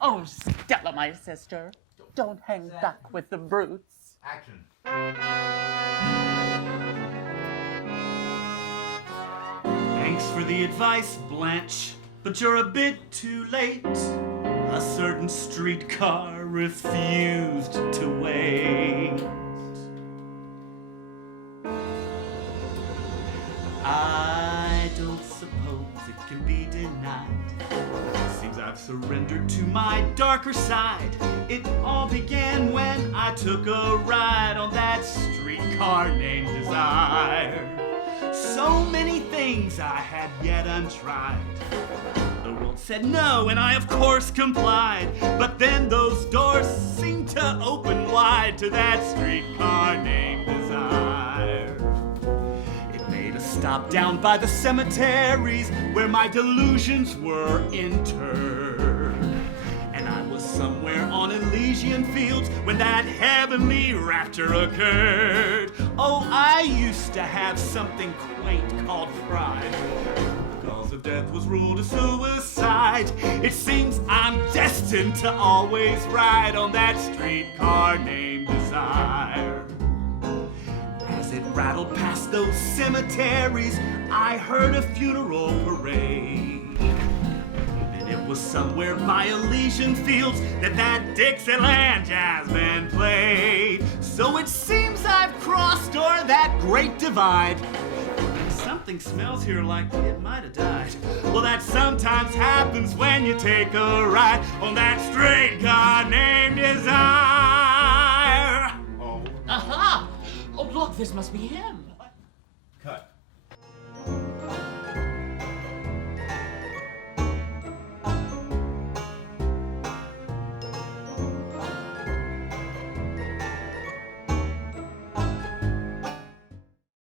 Oh, Stella, my sister, don't hang back with the brutes. Action. Thanks for the advice, Blanche, but you're a bit too late. A certain streetcar refused to wait. I don't suppose it can be denied. Seems I've surrendered to my darker side. It all began when I took a ride on that streetcar named Desire. So many things I had yet untried. The world said no, and I of course complied. But then those doors seemed to open wide to that streetcar named Desire. It made a stop down by the cemeteries where my delusions were interred. And I was somewhere on Elysian fields when that heavenly rapture occurred. Oh, I used to have something quaint called pride. The cause of death was ruled a suicide. It seems I'm destined to always ride on that streetcar named Desire. As it rattled past those cemeteries, I heard a funeral parade. And it was somewhere by Elysian fields that Dixieland jazz band played. So it seems I've crossed o'er that great divide. Something smells here like it might have died. Well, that sometimes happens when you take a ride on that streetcar named Desire. Aha! Oh, look, this must be him.